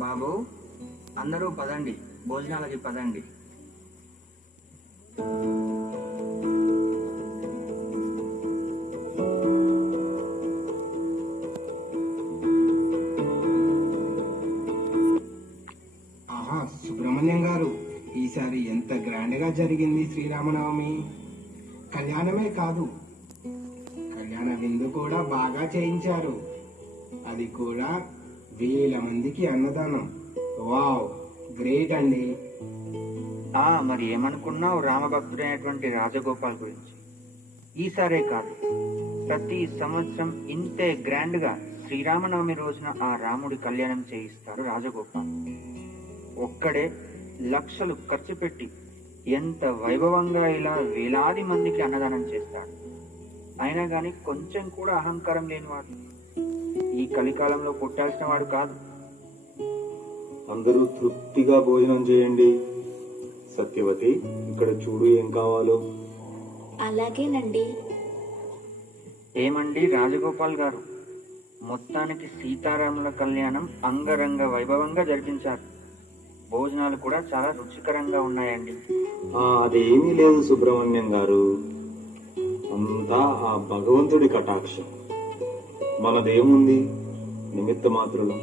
బాబు, అందరూ పదండి, భోజనాలకి పదండి. ఆహా, సుబ్రహ్మణ్యం గారు, ఈసారి ఎంత గ్రాండ్ గా జరిగింది శ్రీరామనవమి. కళ్యాణమే కాదు, కళ్యాణ విందు కూడా బాగా చేయించారు. అది కూడా 1000 మందికి అన్నదానం. వావ్, గ్రేట్ అండి. మరి ఏమనుకున్నావు రామభక్తుడైనటువంటి రాజగోపాల్ గురించి? ఈసారే కాదు, ప్రతి సంవత్సరం ఇంతే గ్రాండ్ గా శ్రీరామనవమి రోజున ఆ రాముడి కళ్యాణం చేయిస్తాడు రాజగోపాల్. ఒక్కడే లక్షలు ఖర్చు పెట్టి ఎంత వైభవంగా ఇలా వేలాది మందికి అన్నదానం చేస్తాడు. అయినా గాని కొంచెం కూడా అహంకారం లేనివాడు. ఈ కలికాలంలో పుట్టాల్సిన వాడు కాదు. అందరూ తృప్తిగా భోజనం చేయండి. సత్యవతి, ఇక్కడ చూడు ఏం కావాలో. అలాగేనండి. ఏమండి రాజగోపాల్ గారు, మొత్తానికి సీతారాముల కళ్యాణం అంగరంగ వైభవంగా జరిపించారు. భోజనాలు కూడా చాలా రుచికరంగా ఉన్నాయండి. అదేమీ లేదు సుబ్రహ్మణ్యం గారు, అంతా ఆ భగవంతుడి కటాక్షం. మనదేముంది, నిమిత్త మాత్రులం.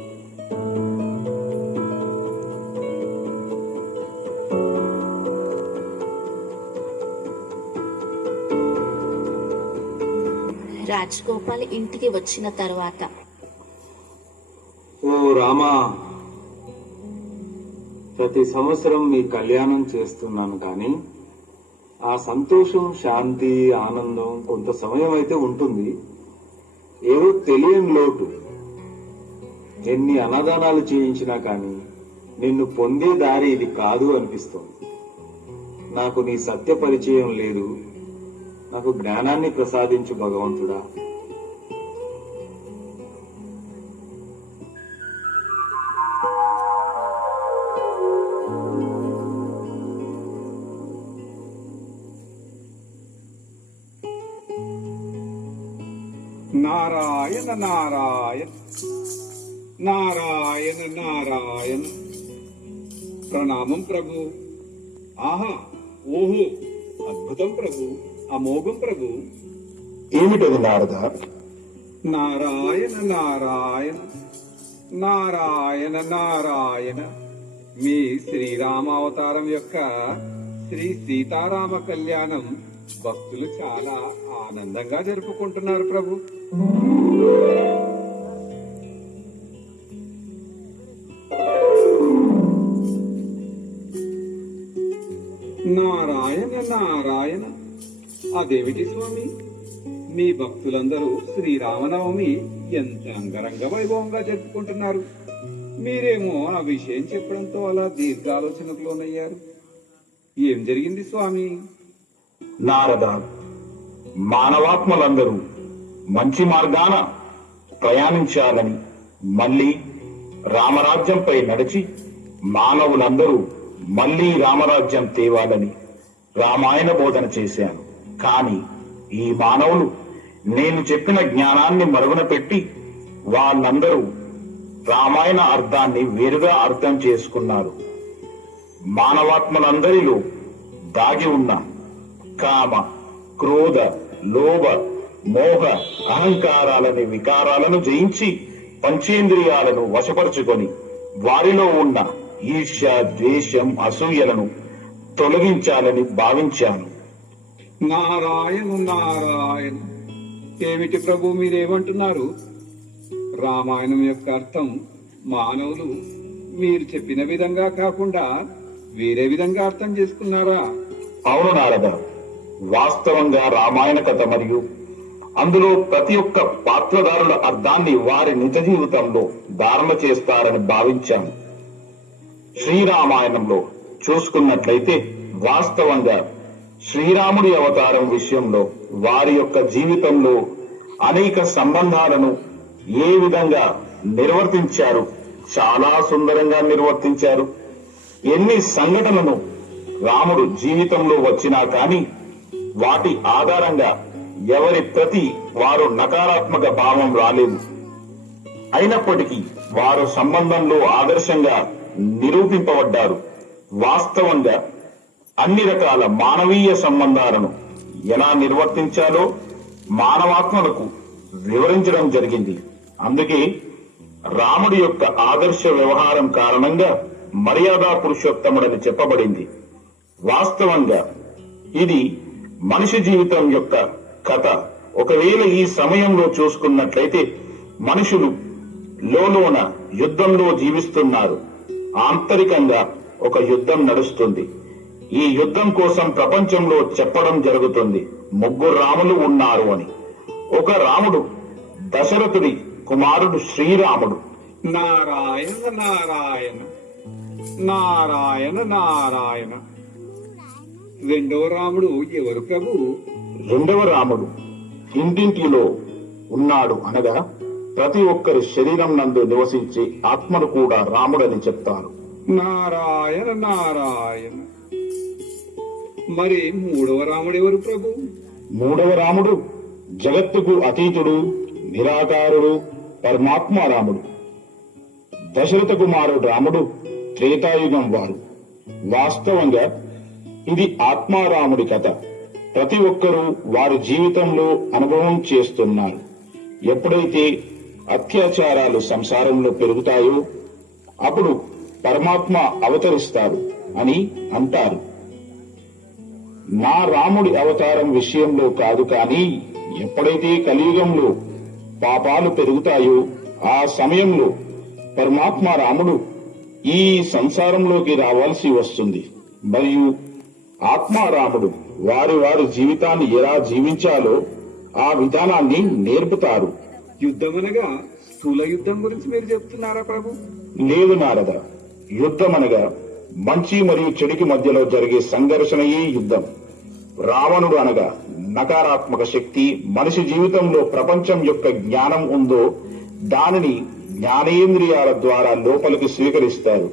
రాజగోపాల్ ఇంటికి వచ్చిన తర్వాత, ఓ రామా, ప్రతి సంవత్సరం మీ కళ్యాణం చేస్తున్నాను, కానీ ఆ సంతోషం, శాంతి, ఆనందం కొంత సమయం అయితే ఉంటుంది. ఏదో తెలియని లోటు. ఎన్ని అన్నదానాలు చేయించినా కానీ నిన్ను పొందే దారి ఇది కాదు అనిపిస్తోంది. నాకు నీ సత్య పరిచయం లేదు. నాకు జ్ఞానాన్ని ప్రసాదించు భగవంతుడా. నారాయణ నారాయణ నారాయణ నారాయణ. ప్రణామం ప్రభు. ఆహా, ఓహో, అద్భుతం ప్రభు, అమోఘం ప్రభు. ఏమిటది నారద? నారాయణ నారాయణ నారాయణ నారాయణ. మీ శ్రీరామావతారం యొక్క శ్రీ సీతారామ కళ్యాణం భక్తులు చాలా ఆనందంగా జరుపుకుంటున్నారు ప్రభు. నారాయణ నారాయణ. అదేమిటి స్వామి, మీ భక్తులందరూ శ్రీరామనవమి ఎంత అంగరంగ వైభవంగా జరుపుకుంటున్నారు. మీరేమో ఆ విషయం చెప్పడంతో అలా దీర్ఘాలోచనకు లోనయ్యారు. ఏం జరిగింది స్వామి? నారద, మానవాత్మలందరూ మంచి మార్గాన ప్రయాణించాలని, మళ్లీ రామరాజ్యంపై నడిచి మానవులందరూ మళ్లీ రామరాజ్యం తేవాలని రామాయణ బోధన చేశాను. కాని ఈ మానవులు నేను చెప్పిన జ్ఞానాన్ని మరుగున పెట్టి వాళ్ళందరూ రామాయణ అర్థాన్ని వేరుగా అర్థం చేసుకున్నారు. మానవాత్మలందరిలో దాగి ఉన్న కామ, క్రోధ, లోభ, మోహ, అహంకారాలని వికారాలను జయించి పంచేంద్రియాలను వశపరుచుకొని వారిలో ఉన్న ఈర్ష్య, ద్వేషం, అసూయలను తొలగించాలని భావించాను. నారాయణ నారాయణ. ఏమిటి ప్రభు మీరేమంటున్నారు? రామాయణం యొక్క అర్థం మానవులు మీరు చెప్పిన విధంగా కాకుండా వేరే విధంగా అర్థం చేసుకున్నారా? అవును నారద, వాస్తవంగా రామాయణ కథ మరియు అందులో ప్రతి ఒక్క పాత్రధారుల అర్థాన్ని వారి నిజ జీవితంలో ధారణ చేస్తారని భావించాను. శ్రీరామాయణంలో చూసుకున్నట్లయితే వాస్తవంగా శ్రీరాముడి అవతారం విషయంలో వారి యొక్క జీవితంలో అనేక సంబంధాలను ఏ విధంగా నిర్వర్తించారు, చాలా సుందరంగా నిర్వర్తించారు. ఎన్ని సంఘటనలను రాముడు జీవితంలో వచ్చినా కాని వాటి ఆధారంగా ఎవరి ప్రతి వారు నకారాత్మక భావం రాలేదు. అయినప్పటికీ వారు సంబంధంలో ఆదర్శంగా నిరూపింపబడ్డారు. వాస్తవంగా అన్ని రకాల మానవీయ సంబంధాలను ఎలా నిర్వర్తించాలో మానవాత్మలకు వివరించడం జరిగింది. అందుకే రాముడి యొక్క ఆదర్శ వ్యవహారం కారణంగా మర్యాదా పురుషోత్తముడని చెప్పబడింది. వాస్తవంగా ఇది మనిషి జీవితం యొక్క కథ. ఒకవేళ ఈ సమయంలో చూసుకున్నట్లయితే మనుషులు లోన యుద్ధంలో జీవిస్తున్నారు. ఆంతరికంగా ఒక యుద్ధం నడుస్తుంది. ఈ యుద్ధం కోసం ప్రపంచంలో చెప్పడం జరుగుతుంది, 3 రాములు ఉన్నారు అని. ఒక రాముడు దశరథుడి కుమారుడు శ్రీరాముడు. నారాయణ నారాయణ నారాయణ నారాయణ. రెండవ రాముడు ఎవరు ప్రభు? రెండవ రాముడు ఇంటింటిలో ఉన్నాడు అనగా ప్రతి ఒక్కరి శరీరం నందు నివసించే ఆత్మను కూడా రాముడని చెప్తారు. నారాయణ నారాయణ. మరి మూడవ రాముడు ఎవరు ప్రభు? మూడవ రాముడు జగత్తుకు అతీతుడు, నిరాకారుడు, పరమాత్మ రాముడు. దశరథ కుమారుడు రాముడు త్రేతాయుగం వారు. వాస్తవంగా ఇది ఆత్మారాముడి కథ. ప్రతి ఒక్కరూ వారి జీవితంలో అనుభవం చేస్తున్నారు. ఎప్పుడైతే అత్యాచారాలు సంసారంలో పెరుగుతాయో అప్పుడు పరమాత్మ అవతరిస్తారు అని అంటారు. నా రాముడి అవతారం విషయంలో కాదు, కానీ ఎప్పుడైతే కలియుగంలో పాపాలు పెరుగుతాయో ఆ సమయంలో పరమాత్మ రాముడు ఈ సంసారంలోకి రావాల్సి వస్తుంది. మరియు ఆత్మారాముడు వారి జీవితాన్ని ఎలా జీవించాలో ఆ విధానాన్ని నేర్పుతారు. యుద్ధమనగా స్థూల యుద్ధం గురించి మీరు చెప్తున్నారా ప్రభు? లేదు నారద, యుద్ధమనగా మంచి మరియు చెడుకి మధ్యలో జరిగే సంఘర్షణయే యుద్ధం. రావణుడు అనగా నకారాత్మక శక్తి. మనిషి జీవితంలో ప్రపంచం యొక్క జ్ఞానం ఉందో దానిని జ్ఞానేంద్రియాల ద్వారా లోపలికి స్వీకరిస్తారు.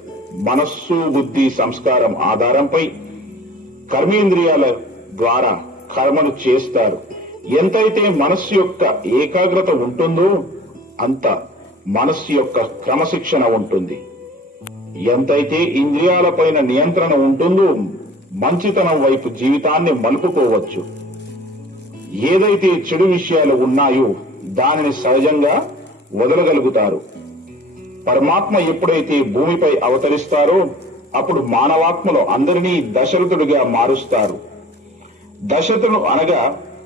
మనస్సు, బుద్ధి, సంస్కారం ఆధారంపై కర్మేంద్రియాల ద్వారా కర్మను చేస్తారు. ఎంతైతే మనస్సు యొక్క ఏకాగ్రత ఉంటుందో అంత మనస్సు యొక్క క్రమశిక్షణ ఉంటుంది. ఎంతైతే ఇంద్రియాలపైన నియంత్రణ ఉంటుందో మంచితనం వైపు జీవితాన్ని మలుపుకోవచ్చు. ఏదైతే చెడు విషయాలు ఉన్నాయో దానిని సహజంగా వదలగలుగుతారు. పరమాత్మ ఎప్పుడైతే భూమిపై అవతరిస్తారో అప్పుడు మానవాత్మలో అందరినీ దశరథుడిగా మారుస్తారు. దశరథుడు అనగా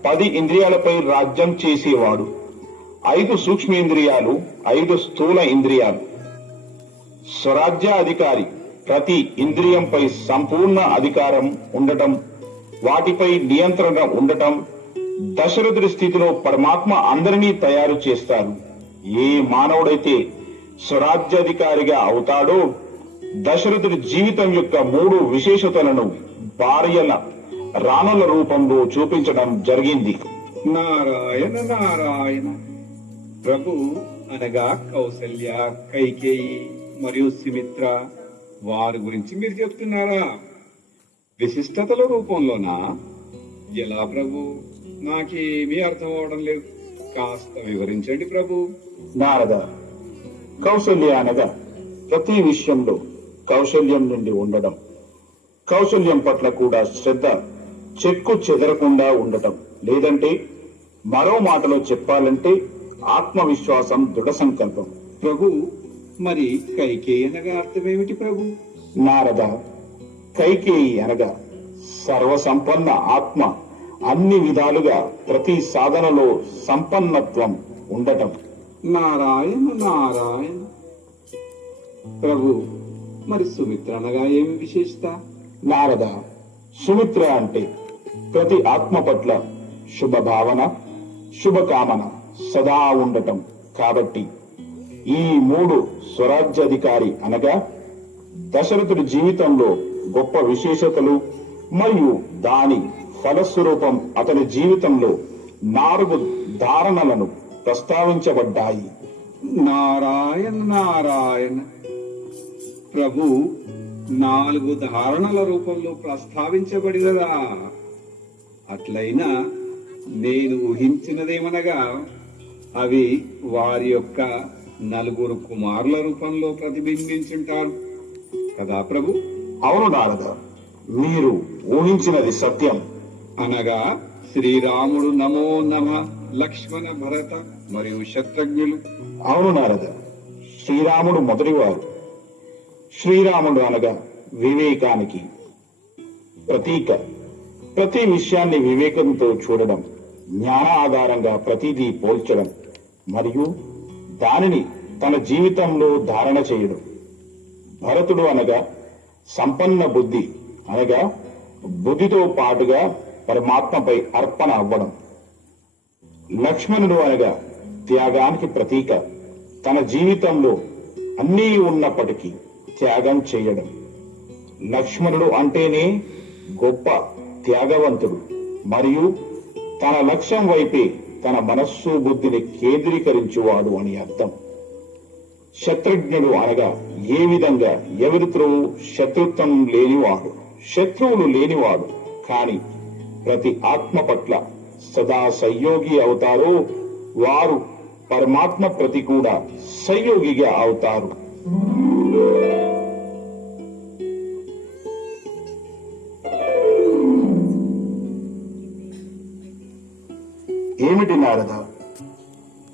10 ఇంద్రియాలపై రాజ్యం చేసేవాడు. 5 సూక్ష్మేంద్రియాలు, 5 స్థూల ఇంద్రియాలు. స్వరాజ్యాధికారి. ప్రతి ఇంద్రియంపై సంపూర్ణ అధికారం ఉండటం, వాటిపై నియంత్రణ ఉండటం. దశరథుడి స్థితిలో పరమాత్మ అందరినీ తయారు చేస్తారు. ఏ మానవుడైతే స్వరాజ్యాధికారిగా అవుతాడో దశరథుడి జీవితం యొక్క 3 విశేషతలను భార్యల రాణుల రూపంలో చూపించడం జరిగింది. నారాయణ నారాయణ. ప్రభు అనగా కౌసల్య, కైకేయి మరియు సుమిత్ర వారి గురించి మీరు చెప్తున్నారా? విశిష్టతల రూపంలోనా? ఎలా ప్రభు? నాకేమీ అర్థం అవడం లేదు. కాస్త వివరించండి ప్రభు. నారద, కౌశల్య అనగా ప్రతి విషయంలో కౌశల్యం నుండి ఉండడం, కౌశల్యం పట్ల కూడా శ్రద్ధ చెక్కు చెదరకుండా ఉండటం. లేదంటే మరో మాటలో చెప్పాలంటే ఆత్మవిశ్వాసం, దృఢ సంకల్పం. ప్రభు మరి కైకేయి అనగా అర్థమేమిటి ప్రభు? నారద, కైకేయి అనగా సర్వసంపన్న ఆత్మ. అన్ని విధాలుగా ప్రతి సాధనలో సంపన్నత్వం ఉండటం. నారాయణ నారాయణ. ప్రభు మరి సుమిత్ర అనగా ఏమి విశేషత? నారద, సుమిత్ర అంటే ప్రతి ఆత్మ పట్ల శుభభావన, శుభకామన సదా ఉండటం. కాబట్టి ఈ 3 స్వరాజ్యాధికారి అనగా దశరథుడి జీవితంలో గొప్ప విశేషతలు మరియు దాని ఫలస్వరూపం అతని జీవితంలో 4 ధారణలను ప్రస్తావించబడ్డాయి. నారాయణ నారాయణ. ప్రభు 4 ధారణల రూపంలో ప్రస్తావించబడినదా? అట్లయినా నేను ఊహించినదేమనగా అవి వారి యొక్క నలుగురు కుమారుల రూపంలో ప్రతిబింబించుంటారు కదా ప్రభు? అవును నారద, మీరు ఊహించినది సత్యం. అనగా శ్రీరాముడు, నమో నమ, లక్ష్మణ, భరత మరియు శత్రుఘ్నులు. అవును నారద, శ్రీరాముడు మొదటివారు. శ్రీరాముడు అనగా వివేకానికి ప్రతీక. ప్రతి విషయాన్ని వివేకంతో చూడడం, జ్ఞాన ఆధారంగా ప్రతిదీ పోల్చడం మరియు దానిని తన జీవితంలో ధారణ చేయడం. భరతుడు అనగా సంపన్న బుద్ధి, అనగా బుద్ధితో పాటుగా పరమాత్మపై అర్పణ అవ్వడం. లక్ష్మణుడు అనగా త్యాగానికి ప్రతీక, తన జీవితంలో అన్నీ ఉన్నప్పటికీ త్యాగం చేయడం. లక్ష్మణుడు అంటేనే గొప్ప త్యాగవంతుడు మరియు తన లక్ష్యం వైపే తన మనస్సు బుద్ధిని కేంద్రీకరించువాడు అని అర్థం. శత్రుఘ్నుడు అనగా ఏ విధంగా ఎవరితో శత్రుత్వం లేనివాడు, శత్రువులు లేనివాడు, కాని ప్రతి ఆత్మ పట్ల సదా సంయోగి అవుతారో వారు పరమాత్మ ప్రతి కూడా సంయోగిగా అవుతారు. ఏమిటి నారద,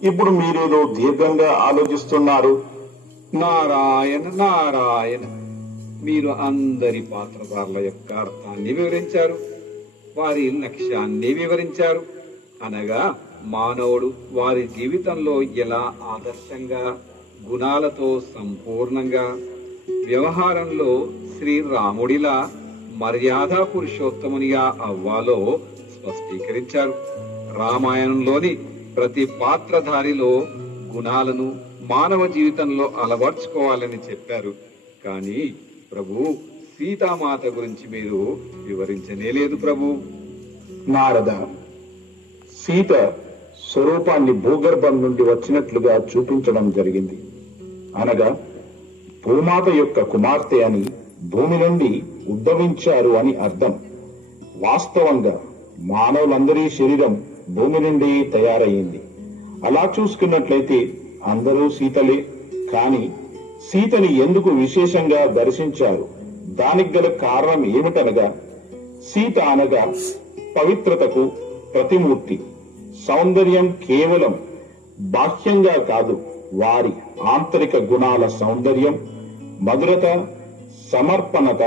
ఇప్పుడు మీరేదో దీర్ఘంగా ఆలోచిస్తున్నారు? నారాయణ నారాయణ, మీరు అందరి పాత్రధారుల యొక్క అర్థాన్ని వివరించారు, వారి లక్ష్యాన్ని వివరించారు. అనగా మానవుడు వారి జీవితంలో ఎలా ఆదర్శంగా, గుణాలతో సంపూర్ణంగా, వ్యవహారంలో శ్రీరాముడిలా మర్యాద పురుషోత్తమునిగా అవ్వాలో స్పష్టీకరించారు. రామాయణంలోని ప్రతి పాత్రధారిలో గుణాలను మానవ జీవితంలో అలవర్చుకోవాలని చెప్పారు. కానీ ప్రభు, సీతామాత గురించి మీరు వివరించనే లేదు ప్రభు. నారద, సీత స్వరూపాన్ని భూగర్భం నుండి వచ్చినట్లుగా చూపించడం జరిగింది. అనగా భూమాత యొక్క కుమార్తె అని, భూమి నుండి ఉద్భవించారు అని అర్థం. వాస్తవంగా మానవులందరి శరీరం భూమి నుండి తయారయ్యింది. అలా చూసుకున్నట్లయితే అందరూ సీతలే. కాని సీతని ఎందుకు విశేషంగా దర్శించారు? దానికి గల కారణం ఏమిటనగా, సీత అనగా పవిత్రతకు ప్రతిమూర్తి. సౌందర్యం కేవలం బాహ్యంగా కాదు, వారి ఆంతరిక గుణాల సౌందర్యం, మధురత, సమర్పణత,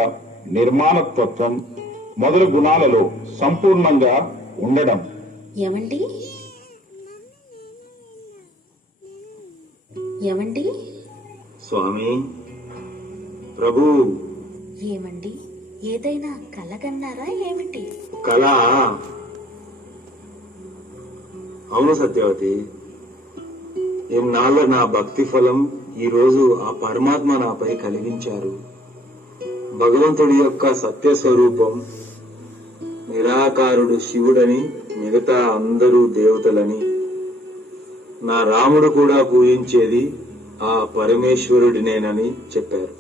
నిర్మాణత్వం మొదలు గుణాలలో సంపూర్ణంగా ఉండడం. ఏమండి ఏమండి స్వామి, ప్రభు. ఏమండి, ఏదైనా కలగన్నారా ఏమిటి? కళ? అవును సత్యవతి, ఇన్నాళ్ళ నా భక్తి ఫలం ఈ రోజు ఆ పరమాత్మ నాపై కలిగించారు. భగవంతుడి యొక్క సత్య స్వరూపం నిరాకారుడు శివుడని, మిగతా అందరూ దేవతలని, నా రాముడు కూడా పూజించేది ఆ పరమేశ్వరుడినేనని చెప్పారు.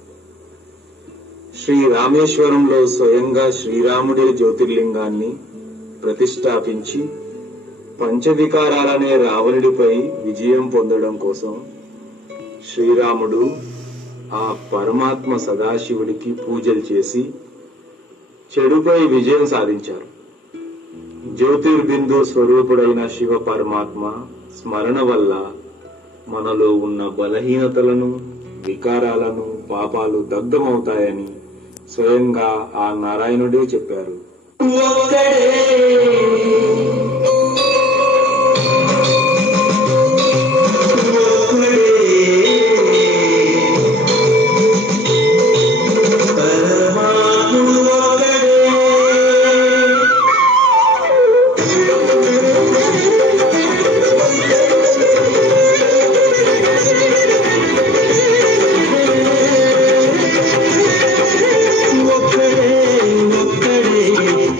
శ్రీ రామేశ్వరంలో స్వయంగా శ్రీరాముడే జ్యోతిర్లింగాన్ని ప్రతిష్టాపించి పంచవికారాలనే రావణుడిపై విజయం పొందడం కోసం శ్రీరాముడు ఆ పరమాత్మ సదాశివుడికి పూజలు చేసి చెడుపై విజయం సాధించారు. జ్యోతిర్బిందు స్వరూపుడైన శివ పరమాత్మ స్మరణ వల్ల మనలో ఉన్న బలహీనతలను, వికారాలను, పాపాలు దగ్ధమవుతాయని స్వయంగా ఆ నారాయణుడే చెప్పారు.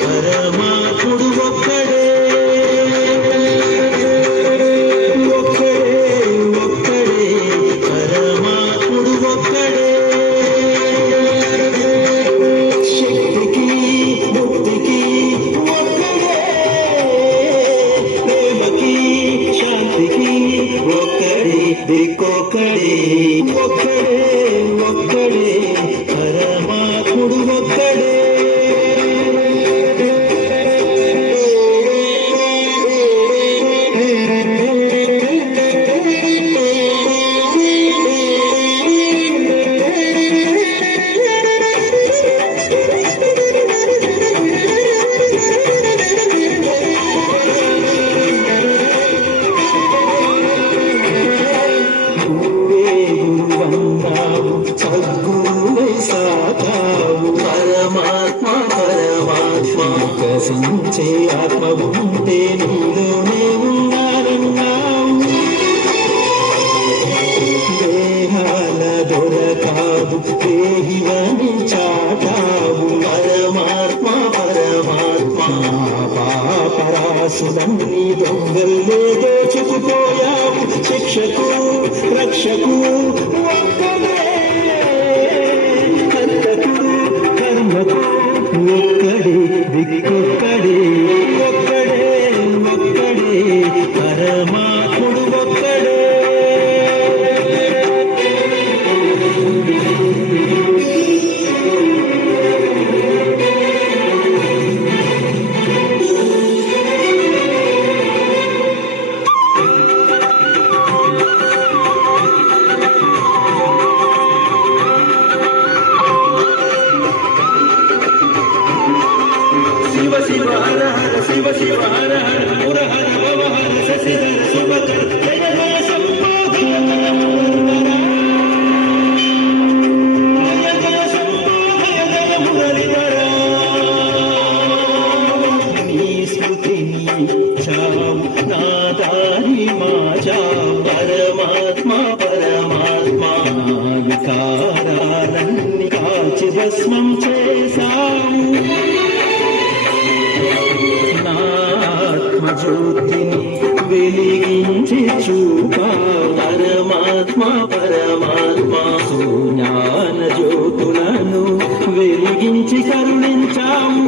పరమాత్ముడు ఒక్కడే సద్గురువై సాకావు పరమాత్మ పరమాత్మ వికసించే ఆత్మ ఉంటే నీలోనే ఉన్నారన్నావు దేహాల దొరకాదు దేహివని చాటావు పరమాత్మ పరమాత్మ పాపరాశులన్నీ దొంగల్లే దోచుకుపోయావు శిక్షకు రక్షకు ఒక్కడే కర్తకు కర్మకు ఒక్కడే దిక్కొక్కడే ఒక్కడే ఒక్కడే పరమాత్ముడు ఒక్కడే శివ శివ హర హర శివ శివ హర హర పుర హర భవ హర శశిధర శుభకర జయ జయ సంపాద జయ జయ సంపాద జయ జయ మురళీధర నీ స్మృతిని చావు నా దారి మాచావు పరమాత్మ పరమాత్మ నా వికారాలన్నీ కాల్చి భస్మం చేశావు జ్యోతిని వెలిగించి చూపా పరమాత్మ పరమాత్మ సుజ్ఞాన జ్యోతులను వెలిగించి కరుణించావు